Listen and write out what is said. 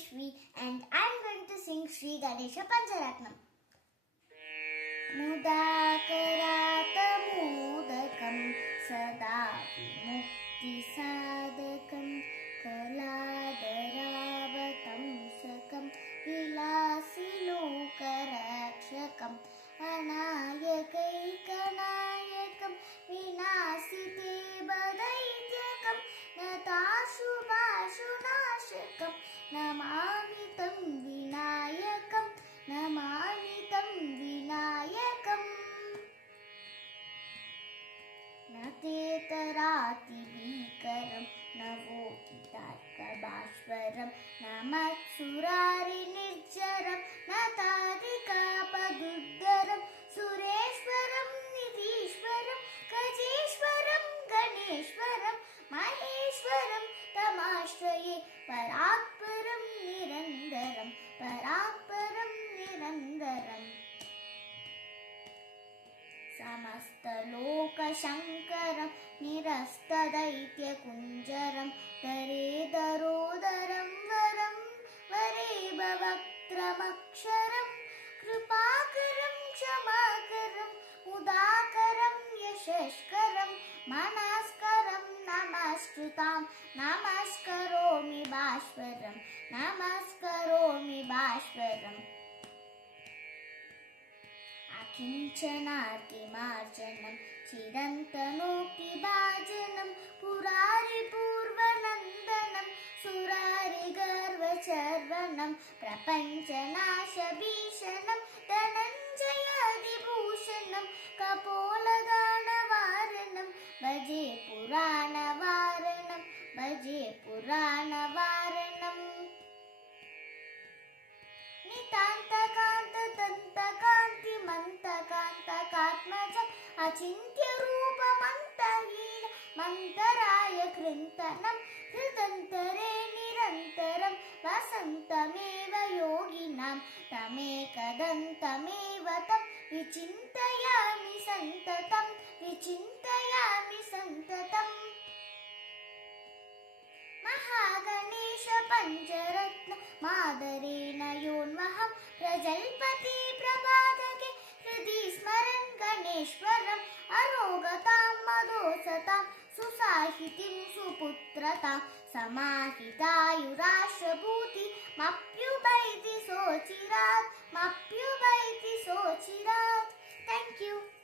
Yashvi and I'm going to sing Sri Ganesha Pancharatnam. Mudakarathamodakam sada muktisadakam kaladaravatamsakam vilasilokarakshakam anayakaikanayakam vinasite badaityakam natashubhashunashakam namami tam vinayakam namami tam vinayakam natetaraatibhikaram navokitarkabhaswaram namatsurari-nirjaram natadikapaduddaram sureshwaram nidishwaram kajeshwaram ganeshwaram maheshwaram tamashraye parakparam nirandaram parakparam nirandaram समस्तलोकशङ्करं निरस्तदैत्यकुञ्जरं दरेदरोदरं वरं वरेभवक्त्रमक्षरं कृपाकरं क्षमाकरं उदाकरं यशस्करं मनस्करं नमस्कृतां नमस्करोमि भास्वरं नमस्करोमि भास्वरम् अकिञ्चनार्तिमार्जनं चिरन्तनोक्तिभाजनं पुरारिपूर्वनन्दनं सुरारिगर्वचर्वणं प्रपञ्चनाशभीषणं धनञ्जयादिभूषणं कपोलदानवारणं भजे पुराणवारणं भजे पुराणवारणम् नितान्तकान्ततन्तकान्तिमन्तकान्तकात्मजम् अचिन्त्यरूपमन्तहीन मन्तराय कृन्तनं हृदन्तरे निरन्तरं वसन्तमेव योगिनां तमेकदन्तमेव तं विचिन्तयामि सन्ततं विचिन्तयामि सन्ततम् महागणेश पञ्चरत्न मादरेण योन्वहं प्रजल्पति प्रभातके हृदि स्मरन् गणेश्वरम् अरोगतां मदोसतां सुसाहितिं सुपुत्रतां समाहितायुराशभूति मप्युपैति सोचिरात् Thank you.